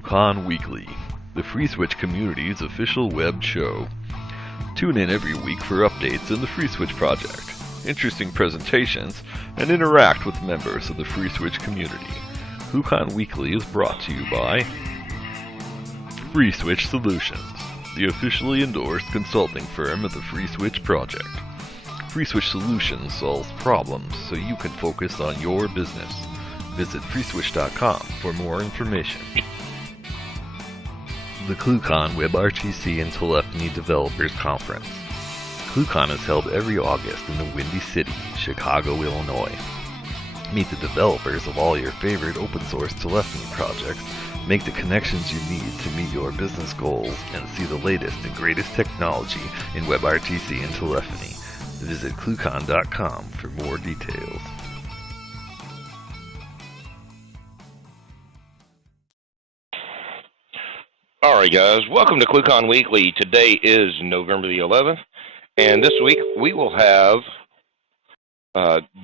ClueCon Weekly, the FreeSWITCH community's official web show. Tune in every week for updates in the FreeSWITCH project, interesting presentations, and interact with members of the FreeSWITCH community. ClueCon Weekly is brought to you by FreeSWITCH Solutions, the officially endorsed consulting firm of the FreeSWITCH project. FreeSWITCH Solutions solves problems so you can focus on your business. Visit FreeSWITCH.com for more information. The ClueCon WebRTC and Telephony Developers Conference. ClueCon is held every August in the Windy City, Chicago, Illinois. Meet the developers of all your favorite open source telephony projects, make the connections you need to meet your business goals, and see the latest and greatest technology in WebRTC and telephony. Visit ClueCon.com for more details. Alright guys, welcome to ClueCon Weekly. Today is November the 11th, and this week we will have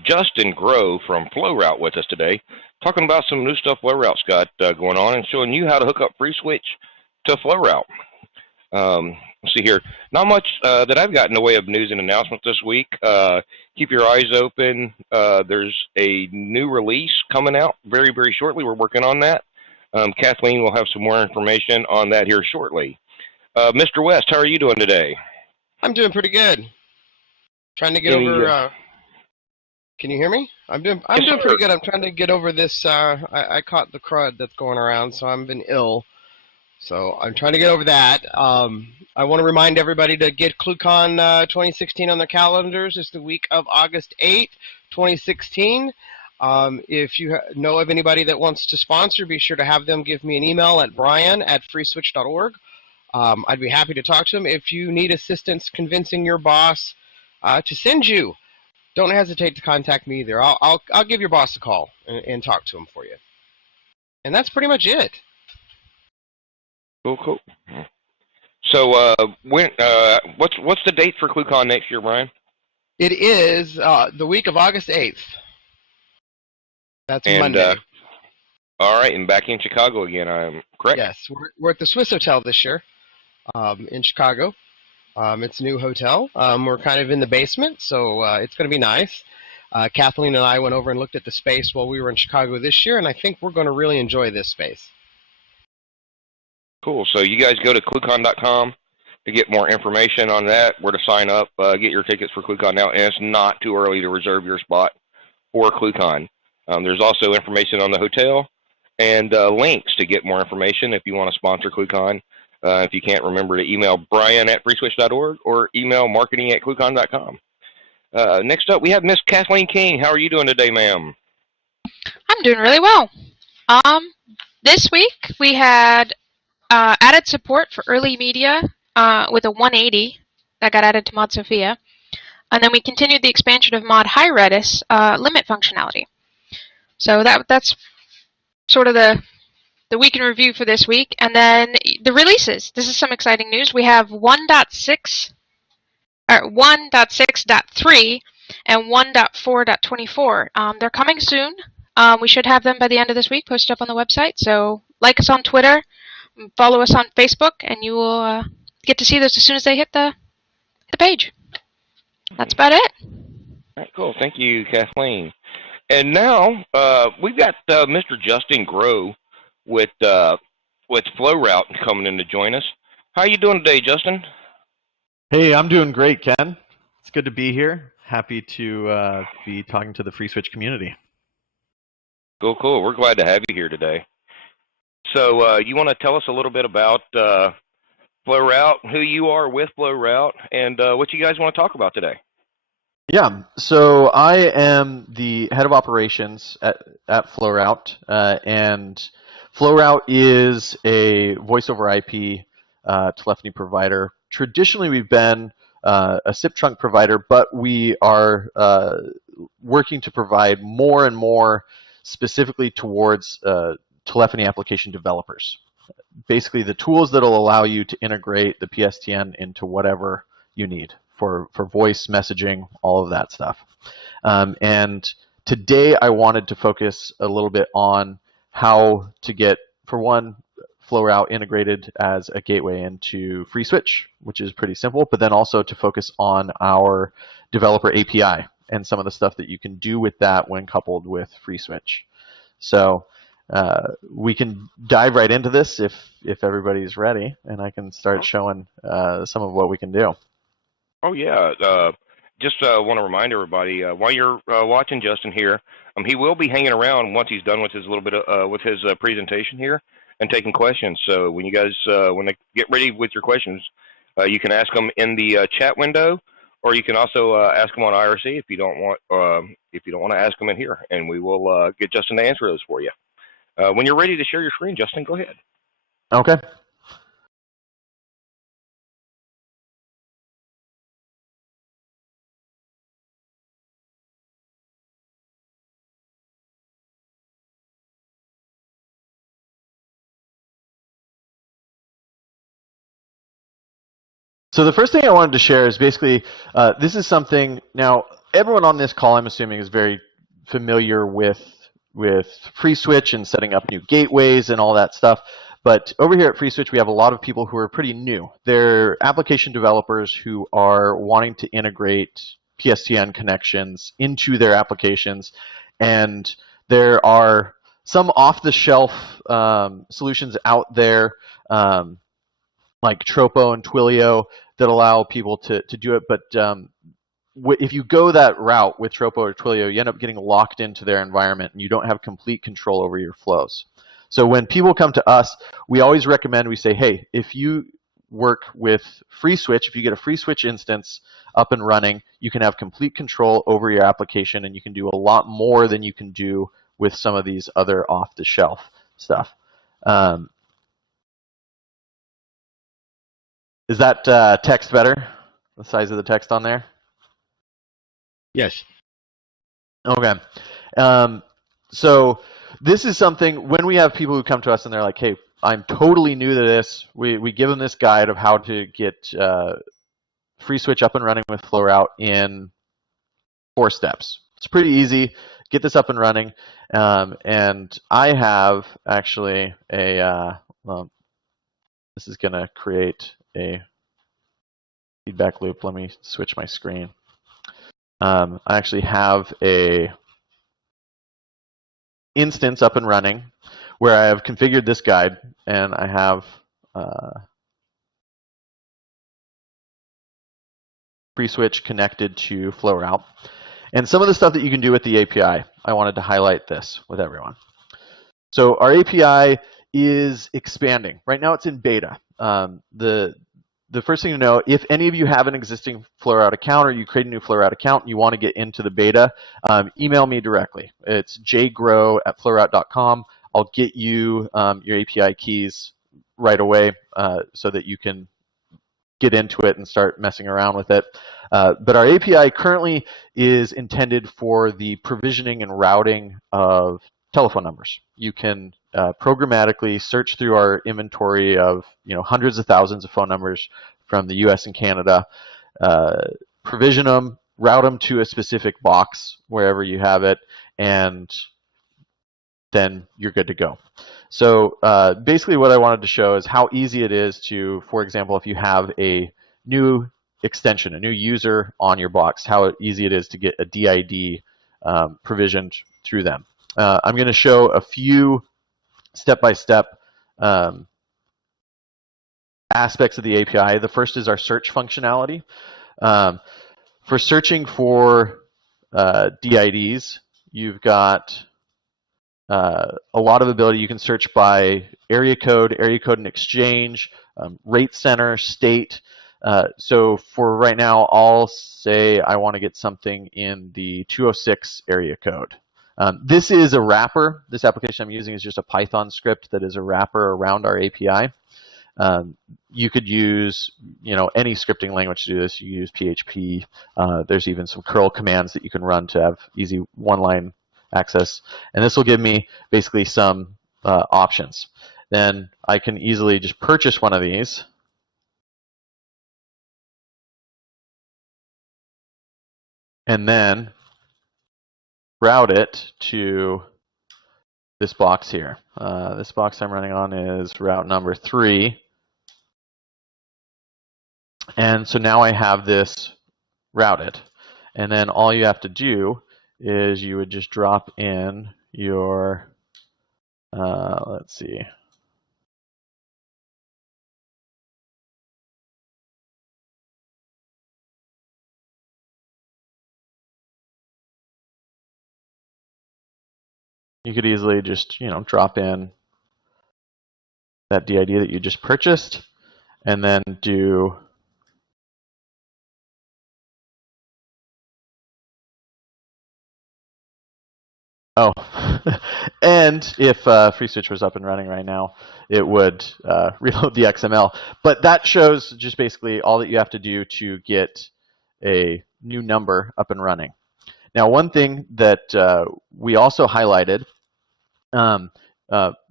Justin Grow from Flowroute with us today, talking about some new stuff Flowroute's got going on and showing you how to hook up FreeSWITCH to Flowroute. Let's see here. Not much that I've got in the way of news and announcements this week. Keep your eyes open. There's a new release coming out very, very shortly. We're working on that. Kathleen will have some more information on that here shortly. Mr. West, how are you doing today? I'm doing pretty good. Trying to get over. Can you hear me? I'm doing pretty good. I'm trying to get over this. I caught the crud that's going around, so I've been ill. So I'm trying to get over that. I want to remind everybody to get ClueCon 2016 on their calendars. It's the week of August 8th, 2016. If you know of anybody that wants to sponsor, be sure to have them give me an email at brian@freeswitch.org. I'd be happy to talk to them. If you need assistance convincing your boss to send you, don't hesitate to contact me either. I'll give your boss a call and talk to him for you. And that's pretty much it. Cool. So when what's the date for ClueCon next year, Brian? It is the week of August 8th. That's Monday. All right, and back in Chicago again, I'm correct? Yes, we're at the Swiss Hotel this year in Chicago. It's a new hotel. We're kind of in the basement, so it's going to be nice. Kathleen and I went over and looked at the space while we were in Chicago this year, and I think we're going to really enjoy this space. Cool. So you guys go to ClueCon.com to get more information on that, where to sign up, get your tickets for ClueCon now, and it's not too early to reserve your spot for ClueCon. There's also information on the hotel and links to get more information if you want to sponsor ClueCon. If you can't remember to email brian@freeswitch.org or email marketing@ClueCon.com. Next up, we have Miss Kathleen King. How are you doing today, ma'am? I'm doing really well. This week we had added support for early media with a 180 that got added to Mod Sophia. And then we continued the expansion of Mod High Redis limit functionality. So that's sort of the week in review for this week. And then the releases. This is some exciting news. We have 1.6.3 and 1.4.24. They're coming soon. We should have them by the end of this week posted up on the website. So like us on Twitter, follow us on Facebook, and you will get to see those as soon as they hit the page. That's about it. All right, cool. Thank you, Kathleen. And now we've got Mr. Justin Grow with Flowroute coming in to join us. How are you doing today, Justin? Hey, I'm doing great, Ken. It's good to be here. Happy to be talking to the FreeSWITCH community. Cool. We're glad to have you here today. So you want to tell us a little bit about Flowroute, who you are with Flowroute, and what you guys want to talk about today? Yeah, so I am the head of operations at Flowroute, and Flowroute is a voice over IP telephony provider. Traditionally, we've been a SIP trunk provider, but we are working to provide more and more specifically towards telephony application developers. Basically, the tools that will allow you to integrate the PSTN into whatever you need for voice messaging, all of that stuff. And today I wanted to focus a little bit on how to get, for one, Flowroute integrated as a gateway into FreeSWITCH, which is pretty simple, but then also to focus on our developer API and some of the stuff that you can do with that when coupled with FreeSWITCH. So we can dive right into this if everybody's ready, and I can start showing some of what we can do. Oh yeah, just want to remind everybody while you're watching Justin here, he will be hanging around once he's done with his little bit of, with his presentation here and taking questions. So when you guys when they get ready with your questions, you can ask them in the chat window, or you can also ask them on IRC if you don't want to ask them in here, and we will get Justin to answer those for you. When you're ready to share your screen, Justin, go ahead. Okay. So the first thing I wanted to share is basically, this is something, now everyone on this call I'm assuming is very familiar with FreeSWITCH and setting up new gateways and all that stuff. But over here at FreeSWITCH, we have a lot of people who are pretty new. They're application developers who are wanting to integrate PSTN connections into their applications. And there are some off-the-shelf solutions out there, like Tropo and Twilio, that allow people to do it. But if you go that route with Tropo or Twilio, you end up getting locked into their environment and you don't have complete control over your flows. So when people come to us, we always recommend, we say, hey, if you work with FreeSWITCH, if you get a FreeSWITCH instance up and running, you can have complete control over your application and you can do a lot more than you can do with some of these other off-the-shelf stuff. Is that text better? The size of the text on there? Yes. Okay. So this is something, when we have people who come to us and they're like, hey, I'm totally new to this, we give them this guide of how to get FreeSWITCH up and running with Flowroute in 4 steps. It's pretty easy. Get this up and running. And I have actually a, well, this is going to create a feedback loop. Let me switch my screen. I actually have a instance up and running where I have configured this guide, and I have FreeSWITCH connected to Flowroute. And some of the stuff that you can do with the API, I wanted to highlight this with everyone. So our API is expanding. Right now it's in beta. The first thing to know, if any of you have an existing Flowroute account or you create a new Flowroute account and you want to get into the beta, email me directly. It's jgrow@flowroute.com. I'll get you your API keys right away so that you can get into it and start messing around with it. But our API currently is intended for the provisioning and routing of telephone numbers. You can programmatically search through our inventory of hundreds of thousands of phone numbers from the US and Canada, provision them, route them to a specific box wherever you have it, and then you're good to go. So basically what I wanted to show is how easy it is to, for example, if you have a new extension, a new user on your box, how easy it is to get a DID provisioned through them. I'm going to show a few step-by-step aspects of the API. The first is our search functionality. For searching for DIDs, you've got a lot of ability. You can search by area code and exchange, rate center, state. So for right now, I'll say I want to get something in the 206 area code. This is a wrapper. This application I'm using is just a Python script that is a wrapper around our API. You could use any scripting language to do this. You use PHP. There's even some curl commands that you can run to have easy one-line access. And this will give me basically some options. Then I can easily just purchase one of these. And then route it to this box here. This box I'm running on is route number 3. And so now I have this routed. And then all you have to do is you would just drop in your, let's see. You could easily just, drop in that DID that you just purchased and then do and if FreeSWITCH was up and running right now, it would reload the XML. But that shows just basically all that you have to do to get a new number up and running. Now, one thing that we also highlighted, well,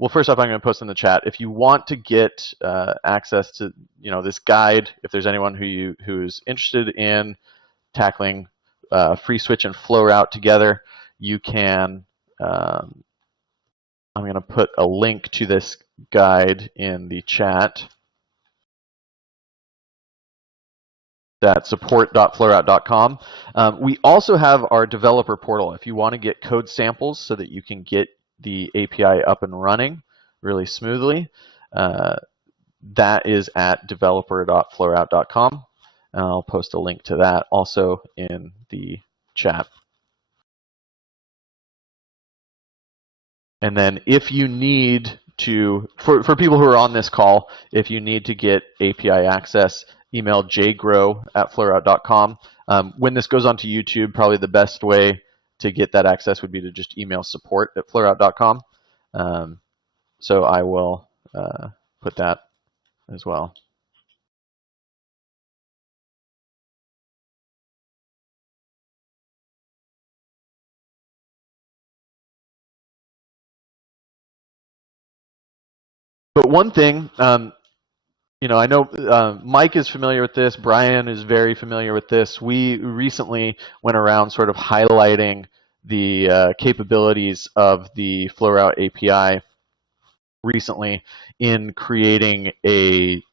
first off, I'm going to post in the chat. If you want to get access to this guide, if there's anyone who's interested in tackling FreeSWITCH and Flowroute together, you can. I'm going to put a link to this guide in the chat. That's support.flowroute.com. We also have our developer portal. If you want to get code samples so that you can get the API up and running really smoothly, that is at developer.flowroute.com. And I'll post a link to that also in the chat. And then if you need to, for people who are on this call, if you need to get API access, email jgrow@flowroute.com. When this goes onto YouTube, probably the best way to get that access would be to just email support@flowroute.com. So I will put that as well. But one thing, I know Mike is familiar with this. Brian is very familiar with this. We recently went around sort of highlighting the capabilities of the Flowroute API recently in creating a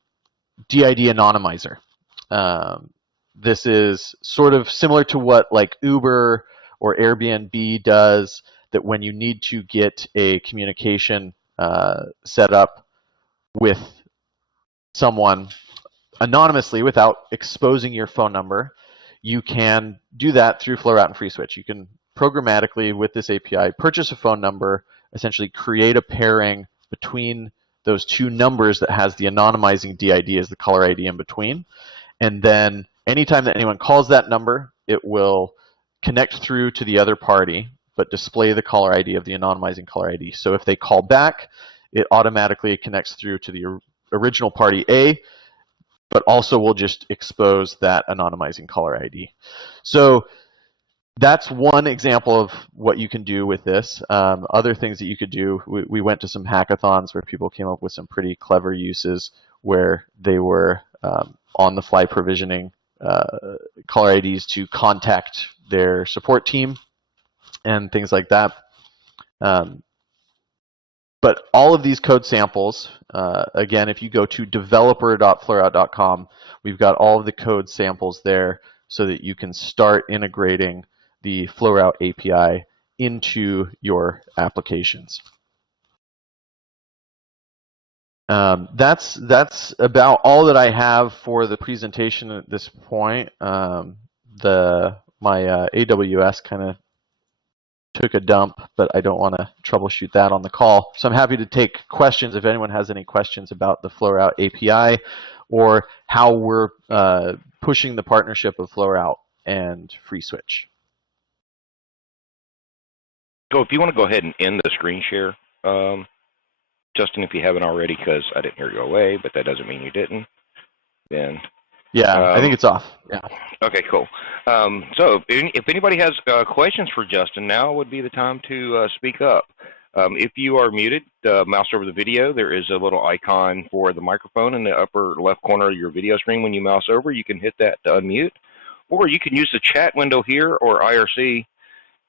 DID anonymizer. This is sort of similar to what like Uber or Airbnb does, that when you need to get a communication set up with someone anonymously without exposing your phone number, you can do that through Flowroute and FreeSWITCH. You can programmatically, with this API, purchase a phone number, essentially create a pairing between those two numbers that has the anonymizing DID as the caller ID in between. And then anytime that anyone calls that number, it will connect through to the other party, but display the caller ID of the anonymizing caller ID. So if they call back, it automatically connects through to the original party A, but also will just expose that anonymizing caller ID. So that's one example of what you can do with this. Other things that you could do, we went to some hackathons where people came up with some pretty clever uses where they were on-the-fly provisioning caller IDs to contact their support team and things like that. But all of these code samples, again, if you go to developer.flowroute.com, we've got all of the code samples there so that you can start integrating the Flowroute API into your applications. That's about all that I have for the presentation at this point. My AWS kind of took a dump, but I don't want to troubleshoot that on the call. So I'm happy to take questions if anyone has any questions about the Flowroute API or how we're pushing the partnership of Flowroute and FreeSWITCH. So if you want to go ahead and end the screen share, Justin, if you haven't already, because I didn't hear you go away, but that doesn't mean you didn't. Then yeah, I think it's off. Yeah. Okay, cool. So if anybody has questions for Justin, now would be the time to speak up. If you are muted, mouse over the video. There is a little icon for the microphone in the upper left corner of your video screen. When you mouse over, you can hit that to unmute. Or you can use the chat window here or IRC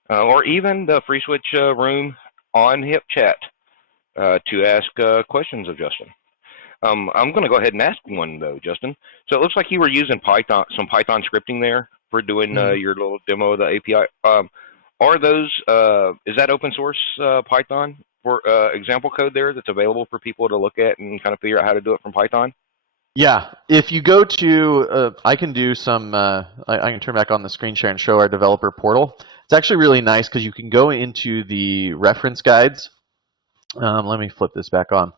or even the FreeSWITCH room on HipChat to ask questions of Justin. I'm going to go ahead and ask one though, Justin. So it looks like you were using Python, some Python scripting there for doing your little demo of the API. Are those is that open source Python for example code there that's available for people to look at and kind of figure out how to do it from Python? Yeah, if you go to, I can do some, I can turn back on the screen share and show our developer portal. It's actually really nice because you can go into the reference guides. Let me flip this back on.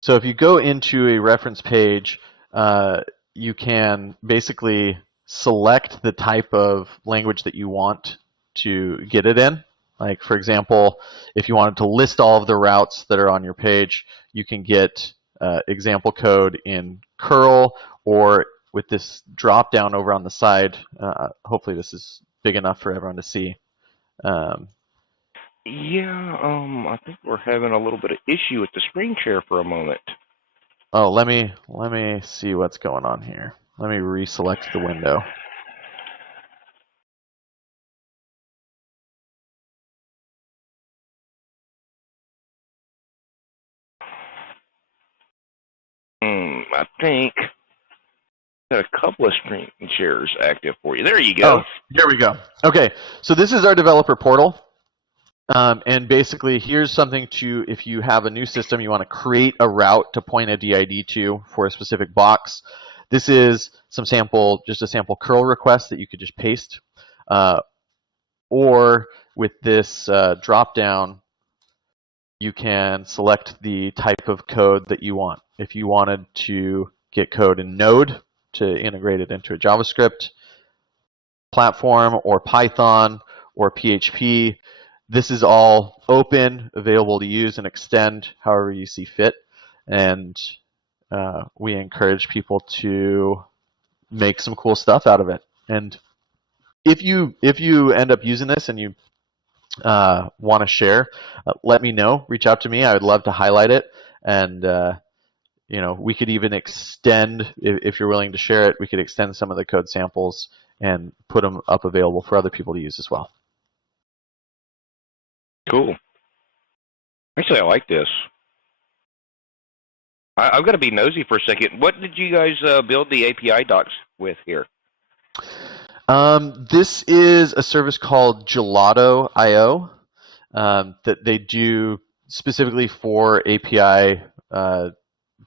So if you go into a reference page, you can basically select the type of language that you want to get it in. Like, for example, if you wanted to list all of the routes that are on your page, you can get example code in curl, or with this drop down over on the side. Hopefully this is big enough for everyone to see. Yeah, I think we're having a little bit of issue with the screen share for a moment. Oh, let me see what's going on here. Let me reselect the window. I think got a couple of screen shares active for you. There you go. Oh, here we go. Okay, so this is our developer portal. And basically, here's something to, if you have a new system, you want to create a route to point a DID to for a specific box. This is just a sample curl request that you could just paste. Or with this drop down, you can select the type of code that you want. If you wanted to get code in Node to integrate it into a JavaScript platform, or Python, or PHP, this is all open, available to use and extend however you see fit. And we encourage people to make some cool stuff out of it. And if you end up using this and you want to share, let me know. Reach out to me. I would love to highlight it. And we could even extend, if you're willing to share it, we could extend some of the code samples and put them up available for other people to use as well. Cool. Actually, I like this. I've got to be nosy for a second. What did you guys build the API docs with here? This is a service called Gelato.io that they do specifically for API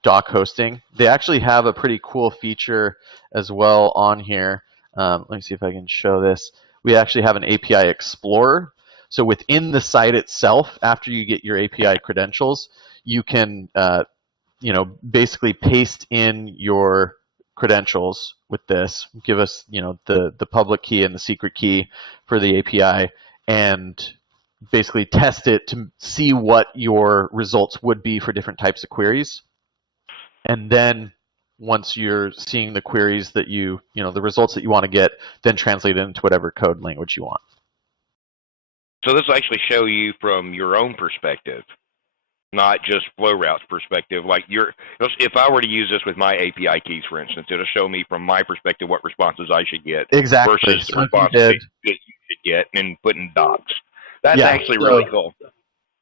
doc hosting. They actually have a pretty cool feature as well on here. Let me see if I can show this. We actually have an API Explorer. So within the site itself, after you get your API credentials, you can basically paste in your credentials with this. Give us the public key and the secret key for the API, and basically test it to see what your results would be for different types of queries. And then once you're seeing the queries that the results that you want to get, then translate it into whatever code language you want. So this will actually show you from your own perspective, not just Flowroute's perspective. Like if I were to use this with my API keys, for instance, it'll show me from my perspective what responses I should get exactly versus the responses that you should get, and put in docs. That's actually really cool.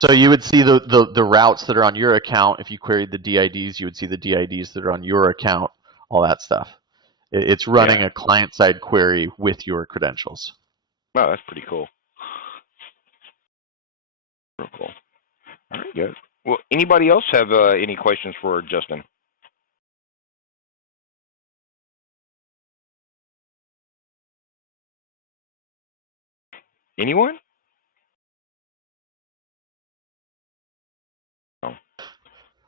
So you would see the routes that are on your account. If you queried the DIDs, you would see the DIDs that are on your account, all that stuff. It's running a client-side query with your credentials. Wow, that's pretty cool. Real cool. All right, good. Well, anybody else have any questions for Justin? Anyone? No.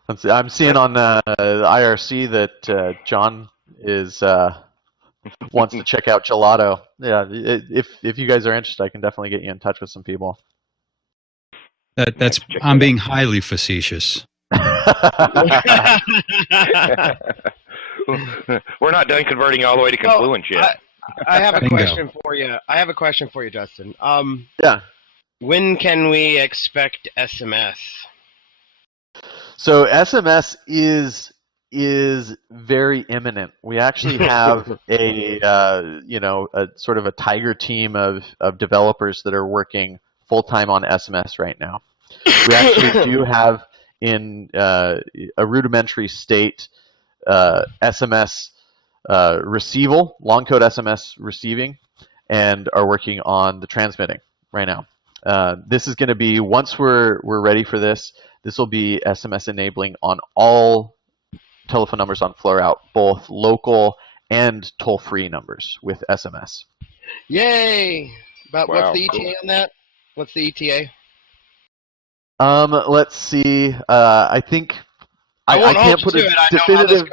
I'm seeing on the IRC that John is wants to check out Gelato. Yeah, if you guys are interested, I can definitely get you in touch with some people. I'm being highly facetious. We're not done converting all the way to Confluence yet. I have a question for you. I have a question for you, Justin. Yeah. When can we expect SMS? So SMS is very imminent. We actually have a sort of a tiger team of developers that are working full time on SMS right now. We actually do have in a rudimentary state SMS receival, long code SMS receiving, and are working on the transmitting right now. This is going to be, once we're ready for this, this will be SMS enabling on all telephone numbers on Flowroute, both local and toll-free numbers with SMS. Yay! What's the ETA cool. on that? What's the ETA? Let's see. I think I can't put a definitive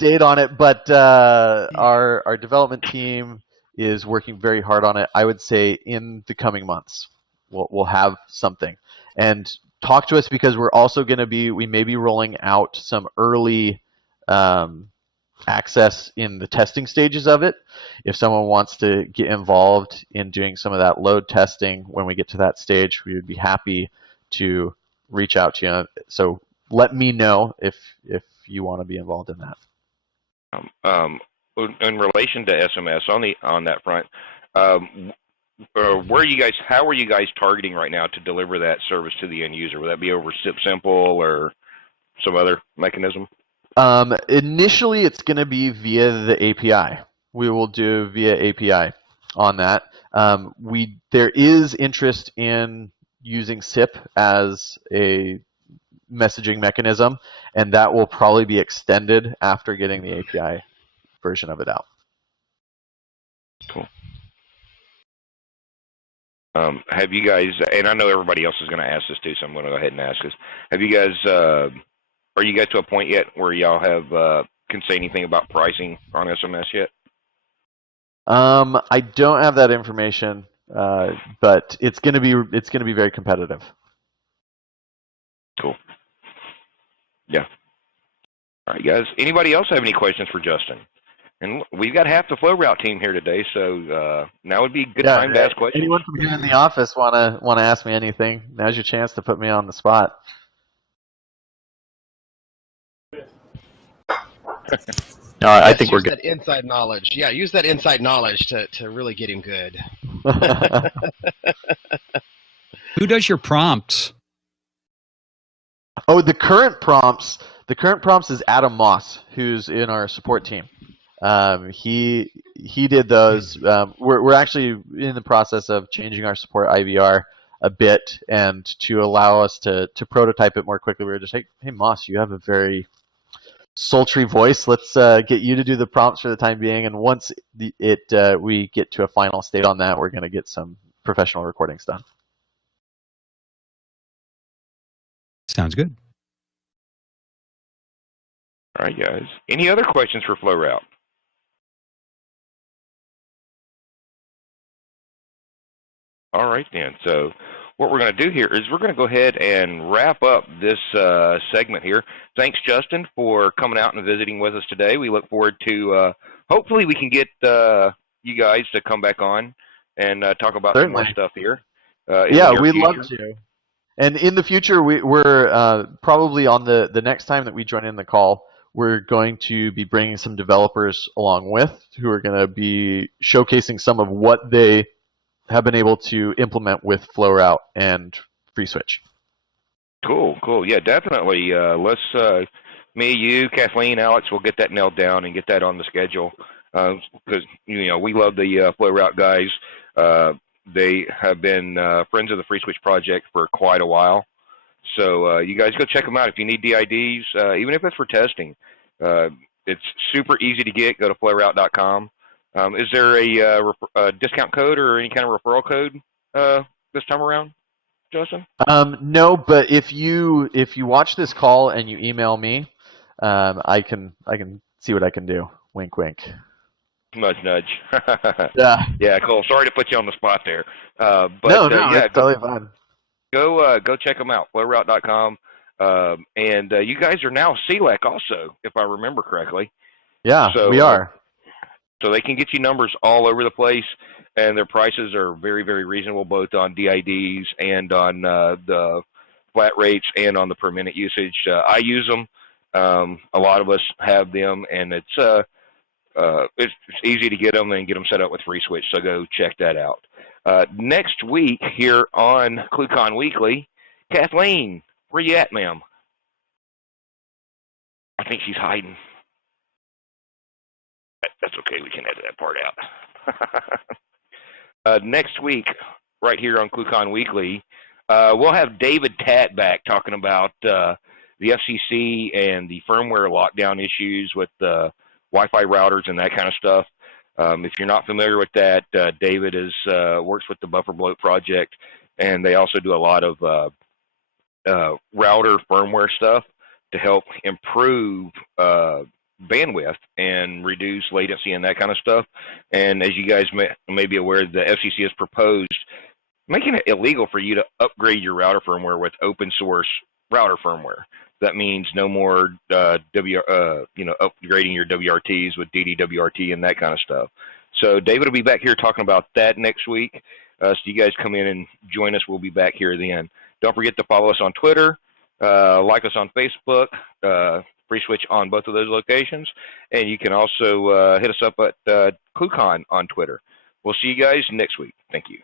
date on it, but our development team is working very hard on it. I would say in the coming months we'll have something. And talk to us, because we may be rolling out some early access in the testing stages of it. If someone wants to get involved in doing some of that load testing when we get to that stage, we would be happy to reach out to you. So let me know if you want to be involved in that. In relation to SMS on that front, how are you guys targeting right now to deliver that service to the end user? Will that be over SIP Simple or some other mechanism? Initially, it's going to be via the API. We will do via API on that. There is interest in using SIP as a messaging mechanism, and that will probably be extended after getting the API version of it out. Cool. Have you guys, and I know everybody else is going to ask this too, so I'm going to go ahead and ask this. Have you guys, are you guys to a point yet where y'all can say anything about pricing on SMS yet? I don't have that information, but it's going to be very competitive. Cool. Yeah. All right, guys. Anybody else have any questions for Justin? And we've got half the Flowroute team here today, so now would be a good time to ask questions. Anyone from here in the office want to ask me anything? Now's your chance to put me on the spot. No, I think we're good. That inside knowledge. Yeah, use that inside knowledge to really get him good. Who does your prompts? Oh, the current prompts is Adam Moss, who's in our support team. He did those. We're actually in the process of changing our support IVR a bit, and to allow us to prototype it more quickly, we were just like, hey Moss, you have a very sultry voice. Let's get you to do the prompts for the time being, and once we get to a final state on that, we're going to get some professional recordings done. Sounds good. All right, guys. Any other questions for Flowroute? All right, then. So what we're going to do here is we're going to go ahead and wrap up this segment here. Thanks, Justin, for coming out and visiting with us today. We look forward to hopefully we can get you guys to come back on and talk about some more stuff here. Yeah, we'd love to. And in the future, we're probably on the next time that we join in the call, we're going to be bringing some developers along with who are going to be showcasing some of what they have been able to implement with Flowroute and FreeSWITCH. Cool. Yeah, definitely. Let's me, you, Kathleen, Alex, we'll get that nailed down and get that on the schedule because we love the Flowroute guys. They have been friends of the FreeSWITCH project for quite a while. So you guys go check them out if you need DIDs, even if it's for testing. It's super easy to get. Go to flowroute.com. Is there a discount code or any kind of referral code this time around, Justin? No, but if you watch this call and you email me, I can see what I can do. Wink, wink. Nudge, nudge. Yeah, cool. Sorry to put you on the spot there. No, yeah, it's totally fine. Go check them out, flowroute.com. And you guys are now CLEC also, if I remember correctly. Yeah, so, we are. So they can get you numbers all over the place, and their prices are very, very reasonable, both on DIDs and on the flat rates and on the per minute usage. I use them. A lot of us have them, and it's easy to get them and get them set up with FreeSWITCH, so go check that out. Next week here on ClueCon Weekly, Kathleen, where you at, ma'am? I think she's hiding. That's okay. We can edit that part out. Next week, right here on ClueCon Weekly, we'll have David Tatt back talking about the FCC and the firmware lockdown issues with the Wi-Fi routers and that kind of stuff. If you're not familiar with that, David works with the Buffer Bloat project, and they also do a lot of router firmware stuff to help improve bandwidth and reduce latency and that kind of stuff. And as you guys may be aware, the FCC has proposed making it illegal for you to upgrade your router firmware with open source router firmware. That means no more upgrading your WRTs with DDWRT and that kind of stuff. So David will be back here talking about that next week. So you guys come in and join us. We'll be back here then. Don't forget to follow us on Twitter, like us on Facebook, FreeSWITCH on both of those locations, and you can also hit us up at ClueCon on Twitter. We'll see you guys next week. Thank you.